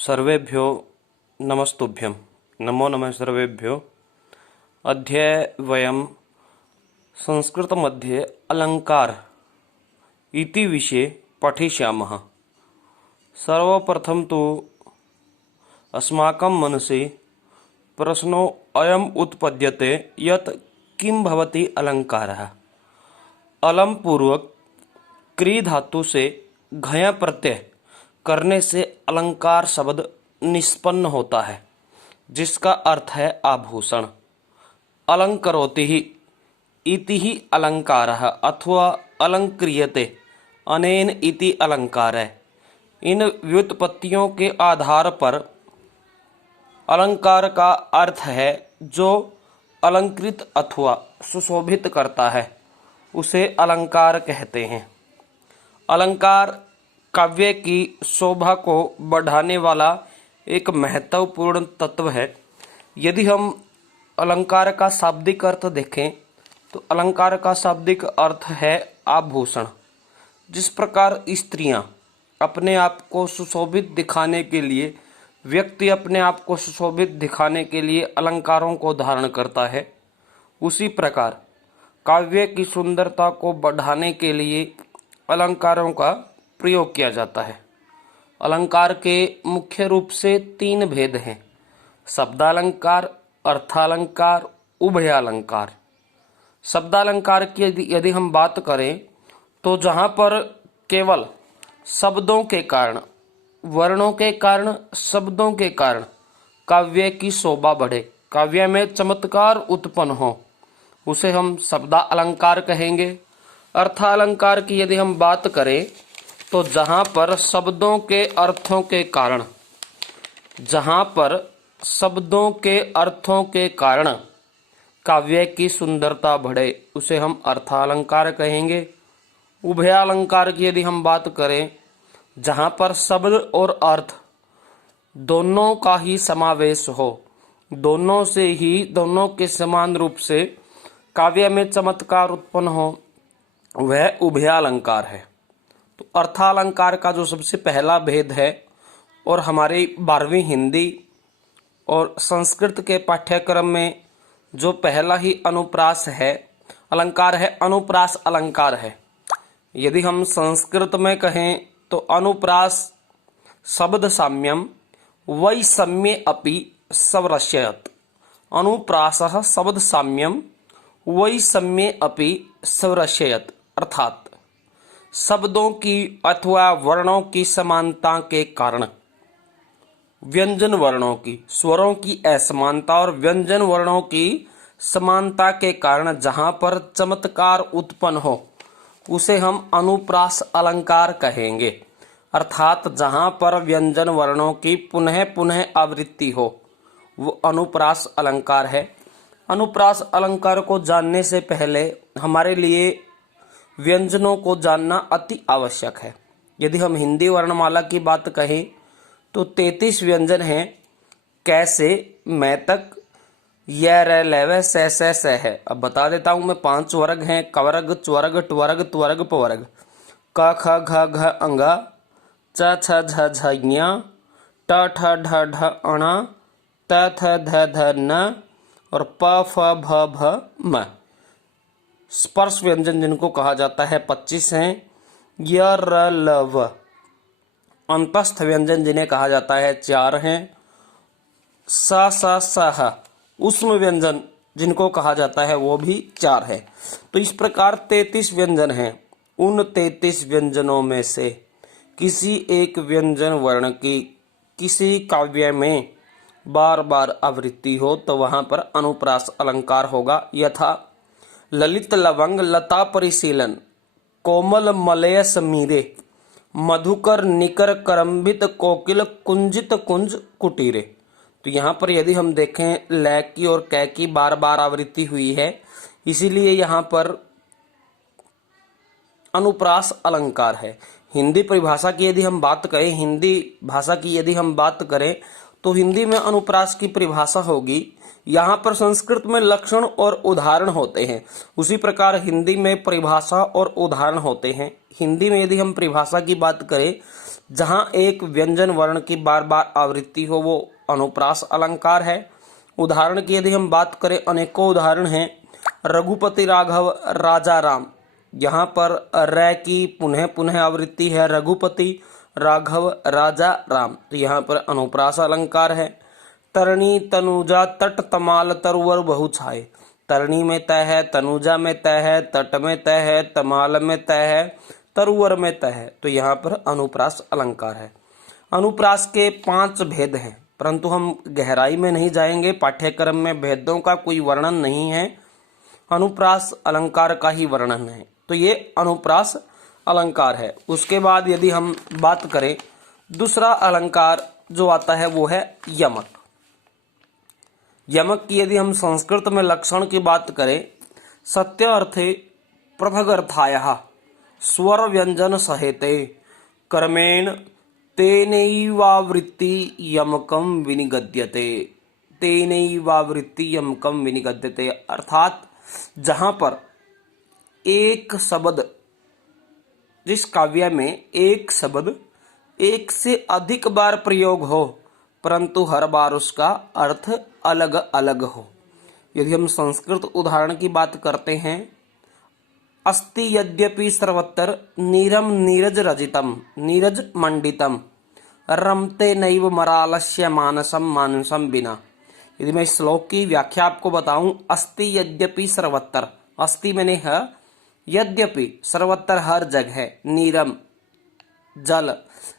सर्वेभ्यो नमस्तुभ्यं नमो नमः सर्वेभ्यो। अद्य वयं संस्कृतमध्ये अलङ्कार इति विषये पठिष्यामः। सर्वप्रथम तु अस्माकं मनसि प्रश्नो अयम् उत्पद्यते यत् किं भवति अलङ्कारः। अलम पूर्वक क्री धातु से घय प्रत्यय करने से अलंकार शब्द निष्पन्न होता है, जिसका अर्थ है आभूषण। अलंकरोति ही इति ही अलंकारः अथवा अलंक्रियते अनेन इति अलंकार है। इन व्युत्पत्तियों के आधार पर अलंकार का अर्थ है जो अलंकृत अथवा सुशोभित करता है, उसे अलंकार कहते हैं। अलंकार काव्य की शोभा को बढ़ाने वाला एक महत्वपूर्ण तत्व है। यदि हम अलंकार का शाब्दिक अर्थ देखें तो अलंकार का शाब्दिक अर्थ है आभूषण। जिस प्रकार स्त्रियां अपने आप को सुशोभित दिखाने के लिए, व्यक्ति अपने आप को सुशोभित दिखाने के लिए अलंकारों को धारण करता है, उसी प्रकार काव्य की सुंदरता को बढ़ाने के लिए अलंकारों का प्रयोग किया जाता है। अलंकार के मुख्य रूप से तीन भेद हैं: शब्दालंकार, अर्थालंकार, उभयालंकार। शब्दालंकार की यदि हम बात करें तो जहाँ पर केवल शब्दों के कारण, वर्णों के कारण, शब्दों के कारण काव्य की शोभा बढ़े, काव्य में चमत्कार उत्पन्न हो, उसे हम शब्दालंकार कहेंगे। अर्थालंकार की यदि हम बात करें तो जहाँ पर शब्दों के अर्थों के कारण, जहाँ पर शब्दों के अर्थों के कारण काव्य की सुंदरता बढ़े, उसे हम अर्थालंकार कहेंगे। उभयालंकार की यदि हम बात करें, जहाँ पर शब्द और अर्थ दोनों का ही समावेश हो, दोनों के समान रूप से काव्य में चमत्कार उत्पन्न हो, वह उभयालंकार है। तो अर्थालंकार का जो सबसे पहला भेद है, और हमारी 12वीं हिंदी और संस्कृत के पाठ्यक्रम में जो पहला ही अनुप्रास है अलंकार है, अनुप्रास अलंकार है। यदि हम संस्कृत में कहें तो अनुप्रास शब्द साम्यम वैषम्ये अपि संरक्षयत्। अनुप्रासः शब्द साम्यम वैषम्ये अपि संरक्षयत्, अर्थात शब्दों की अथवा वर्णों की समानता के कारण व्यंजन वर्णों की, स्वरों की असमानता और व्यंजन वर्णों की समानता के कारण जहाँ पर चमत्कार उत्पन्न हो, उसे हम अनुप्रास अलंकार कहेंगे। अर्थात जहाँ पर व्यंजन वर्णों की पुनः पुनः आवृत्ति हो, वो अनुप्रास अलंकार है। अनुप्रास अलंकार को जानने से पहले हमारे लिए व्यंजनों को जानना अति आवश्यक है। यदि हम हिंदी वर्णमाला की बात कहें तो 33 व्यंजन हैं। कैसे, मैं तक, य, र, ल, व, स है। अब बता देता हूं मैं। 5 वर्ग हैं: कवर्ग, चवर्ग, ट्वर्ग, त्वर्ग, पवर्ग। क, ख, घ, घ, अंगा, च, छ, झ, झ, ज्ञ, ट, ठ, ढ, ढ, अण, त, थ, ध, ध, न और प, फ, भ, भ, म। स्पर्श व्यंजन जिनको कहा जाता है 25 हैं: य, र, ल, व। अंतस्थ व्यंजन जिन्हें कहा जाता है 4 हैं: स, स, ह। ऊष्म व्यंजन जिनको कहा जाता है वो भी 4 है। तो इस प्रकार 33 व्यंजन हैं। उन 33 व्यंजनों में से किसी एक व्यंजन वर्ण की किसी काव्य में बार बार आवृत्ति हो तो वहां पर अनुप्रास अलंकार होगा। यथा ललित लवंग लता परिशीलन, कोमल मलय समीरे, मधुकर निकर करम्बित कोकिल कुंजित कुंज कुटीरे। तो यहाँ पर यदि हम देखें, ल की और कै की बार बार आवृत्ति हुई है, इसीलिए यहाँ पर अनुप्रास अलंकार है। हिंदी परिभाषा की यदि हम बात करें, हिंदी भाषा की यदि हम बात करें तो हिंदी में अनुप्रास की परिभाषा होगी। यहाँ पर संस्कृत में लक्षण और उदाहरण होते हैं, उसी प्रकार हिंदी में परिभाषा और उदाहरण होते हैं। हिंदी में यदि हम परिभाषा की बात करें जहां एक व्यंजन वर्ण की बार बार आवृत्ति हो वो अनुप्रास अलंकार है। उदाहरण की यदि हम बात करें, अनेकों उदाहरण हैं। रघुपति राघव राजा राम, यहाँ पर र की पुनः पुनः आवृत्ति है, रघुपति राघव राजा राम, तो यहाँ पर अनुप्रास अलंकार है। तरणी तनुजा तट तमाल तरुवर बहु छाए, तरणी में तय है, तनुजा में तय है, तट में तय है, तमाल में तय है, तरुवर में तय है, तो यहाँ पर अनुप्रास अलंकार है। अनुप्रास के 5 भेद हैं, परंतु हम गहराई में नहीं जाएंगे, पाठ्यक्रम में भेदों का कोई वर्णन नहीं है, अनुप्रास अलंकार का ही वर्णन है। तो ये अनुप्रास अलंकार है। उसके बाद यदि हम बात करें, दूसरा अलंकार जो आता है वो है यमक। यमक की यदि हम संस्कृत में लक्षण की बात करें, सत्य अर्थे पृथगर्थायः स्वर व्यंजन सहेते कर्मेण तेनैवावृत्ति यमकम विनिगद्यते, तेनैवावृत्ति यमकम विनिगद्यते, अर्थात जहां पर एक शब्द, जिस काव्य में एक शब्द एक से अधिक बार प्रयोग हो परंतु हर बार उसका अर्थ अलग अलग हो। यदि हम संस्कृत उदाहरण की बात करते हैं, अस्ति यद्यपि सर्वत्र नीरम नीरज रजितम नीरज मंडितम रमते नैव मरालस्य मानसम मानसम बिना। यदि मैं श्लोक की व्याख्या आपको बताऊं, अस्ति यद्यपि सर्वत्र, अस्ति मैंने है, यद्यपि सर्वत्र हर जगह, नीरम जल,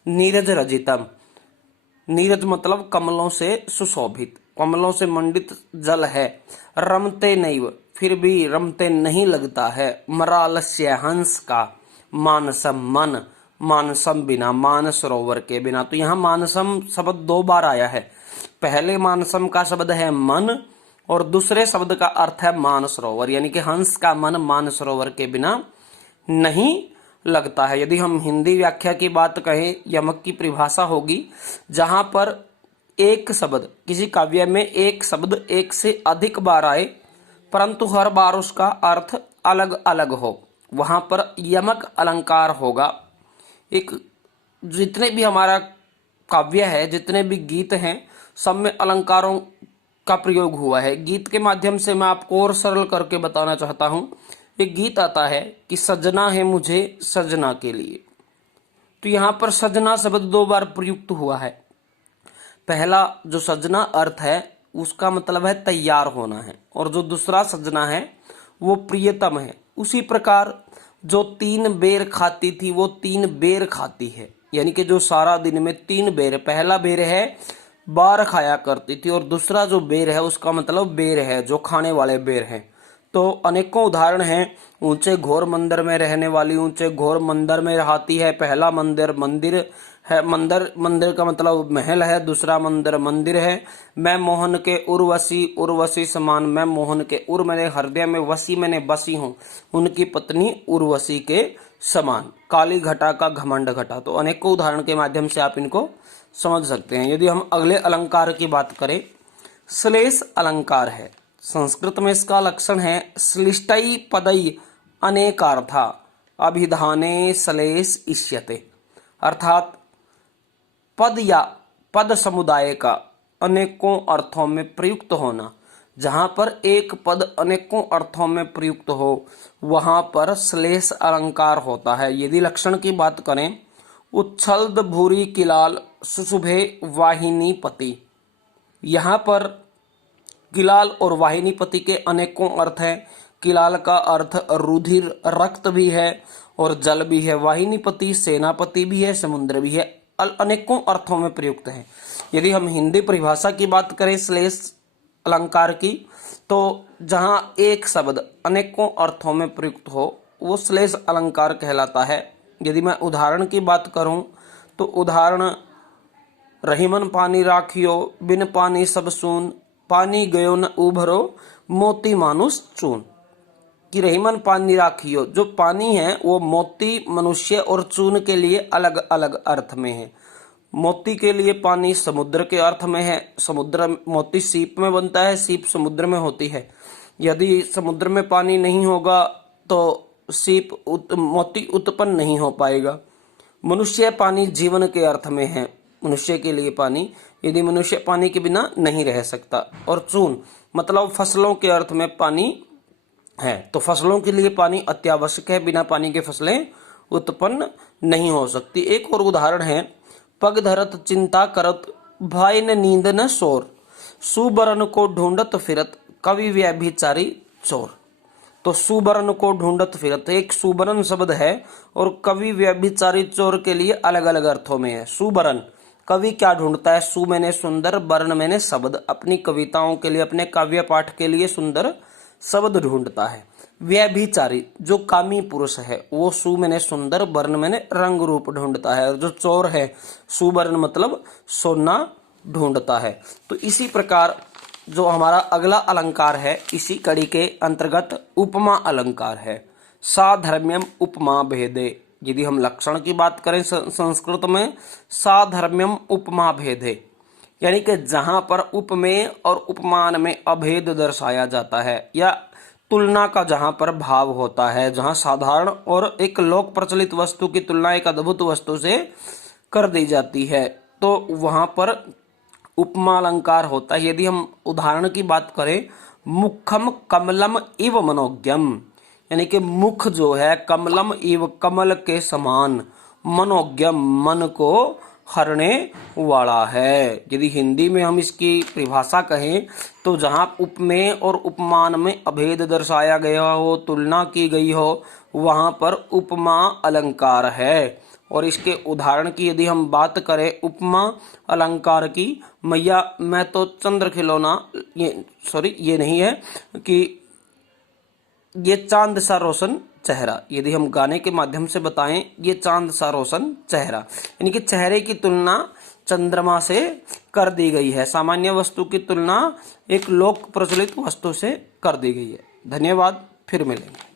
नीरज रजितम, नीरज मतलब कमलों से सुशोभित, कमलों से मंडित जल है, रमते नैव फिर भी रमते नहीं लगता है, मरालस्य हंस का, मानसम मन, मानसम बिना मान सरोवर के बिना। तो यहाँ मानसम शब्द 2 बार आया है। पहले मानसम का शब्द है मन और दूसरे शब्द का अर्थ है मान सरोवर, यानी कि हंस का मन मान सरोवर के बिना नहीं लगता है। यदि हम हिंदी व्याख्या की बात कहें, यमक की परिभाषा होगी जहां पर एक शब्द, किसी काव्य में एक शब्द एक से अधिक बार आए परंतु हर बार उसका अर्थ अलग अलग हो, वहां पर यमक अलंकार होगा। एक जितने भी हमारा काव्य है, जितने भी गीत हैं, सब में अलंकारों का प्रयोग हुआ है। गीत के माध्यम से मैं आपको और सरल करके बताना चाहता हूं। एक गीत आता है कि सजना है मुझे सजना के लिए, तो यहां पर सजना शब्द 2 बार प्रयुक्त हुआ है। पहला जो सजना अर्थ है उसका मतलब है तैयार होना है, और जो दूसरा सजना है वो प्रियतम है। उसी प्रकार जो 3 बेर खाती थी वो 3 बेर खाती है, यानी कि जो सारा दिन में 3 बेर, पहला बेर है बार खाया करती थी और दूसरा जो बेर है उसका मतलब बेर है, जो खाने वाले बेर हैं। तो अनेकों उदाहरण हैं। ऊंचे घोर मंदिर में रहने वाली ऊंचे घोर मंदिर में रहती है। पहला मंदिर मंदिर है, मंदिर मंदिर का मतलब महल है, दूसरा मंदिर मंदिर है। मैं मोहन के उर्वशी, उर्वशी समान, मैं मोहन के उर मेरे हृदय में, वसी मैंने बसी हूँ, उनकी पत्नी उर्वशी के समान। काली घटा का घमंड घटा। तो अनेकों उदाहरण के माध्यम से आप इनको समझ सकते हैं। यदि हम अगले अलंकार की बात करें, श्लेष अलंकार है। संस्कृत में इसका लक्षण है श्लिष्टै पदै अनेकार्था अभिधाने श्लेष इष्यते, अर्थात पद या पद समुदाय का अनेकों अर्थों में प्रयुक्त होना। जहां पर एक पद अनेकों अर्थों में प्रयुक्त हो वहां पर श्लेष अलंकार होता है। यदि लक्षण की बात करें, उच्छल्द भूरी किलाल सुशुभे वाहिनी पति, यहाँ पर किलाल और वाहिनीपति के अनेकों अर्थ हैं। किलाल का अर्थ रुधिर, रक्त भी है और जल भी है। वाहिनीपति सेनापति भी है, समुद्र भी है, अनेकों अर्थों में प्रयुक्त है। यदि हम हिंदी परिभाषा की बात करें श्लेष अलंकार की, तो जहां एक शब्द अनेकों अर्थों में प्रयुक्त हो वो श्लेष अलंकार कहलाता है। यदि मैं उदाहरण की बात करूं तो उदाहरण, रहीमन पानी राखियो बिन पानी सब सून, पानी गयो न उभरो मोती मानुष चून। कि रहीमन पानी राखियो, जो पानी है वो मोती मनुष्य और चून के लिए अलग अलग अर्थ में है। मोती के लिए पानी समुद्र के अर्थ में है, समुद्र मोती सीप में बनता है, सीप समुद्र में होती है। यदि समुद्र में पानी नहीं होगा तो सीप मोती उत्पन्न नहीं हो पाएगा। मनुष्य पानी जीवन के अर्थ में है, मनुष्य के लिए पानी, यदि मनुष्य पानी के बिना नहीं रह सकता। और चून मतलब फसलों के अर्थ में पानी है, तो फसलों के लिए पानी अत्यावश्यक है, बिना पानी के फसलें उत्पन्न नहीं हो सकती। एक और उदाहरण है, पग धरत चिंता करत भाई न नींद न शोर, सुबरन को ढूंढत फिरत कवि व्यभिचारी चोर। तो सुबरन को ढूंढत फिरत, एक सुबरन शब्द है और कवि व्यभिचारी चोर के लिए अलग अलग अर्थों में है। सुबरन कवि क्या ढूंढता है, सु मैंने सुंदर, बरन मैंने शब्द, अपनी कविताओं के लिए, अपने काव्य पाठ के लिए सुंदर शब्द ढूंढता है। व्यभिचारी जो कामी पुरुष है, वो सु मैंने सुंदर, बरन मैंने रंग रूप ढूंढता है। और जो चोर है, सुबरन मतलब सोना ढूंढता है। तो इसी प्रकार जो हमारा अगला अलंकार है, इसी कड़ी के अंतर्गत उपमा अलंकार है। साधर्म्यम उपमा भेदे, यदि हम लक्षण की बात करें संस्कृत में, साधर्म्यम उपमा भेदे, यानी कि जहां पर उपमेय और उपमान में अभेद दर्शाया जाता है, या तुलना का जहां पर भाव होता है, जहां साधारण और एक लोक प्रचलित वस्तु की तुलना एक अद्भुत वस्तु से कर दी जाती है, तो वहां पर उपमा अलंकार होता है। यदि हम उदाहरण की बात करें, मुखम कमलम इव मनोज्ञम, यानी कि मुख जो है कमलम इव कमल के समान, मनोज्ञम मन को हरने वाला है। यदि हिंदी में हम इसकी परिभाषा कहें तो जहां उपमेय और उपमान में अभेद दर्शाया गया हो, तुलना की गई हो, वहां पर उपमा अलंकार है। और इसके उदाहरण की यदि हम बात करें उपमा अलंकार की, मैया मैं तो चंद्र खिलौना, ये नहीं है कि ये चांद सा रोशन चेहरा, यदि हम गाने के माध्यम से बताएं, ये चांद सा रोशन चेहरा, यानी कि चेहरे की तुलना चंद्रमा से कर दी गई है, सामान्य वस्तु की तुलना एक लोक प्रचलित वस्तु से कर दी गई है। धन्यवाद, फिर मिलेंगे।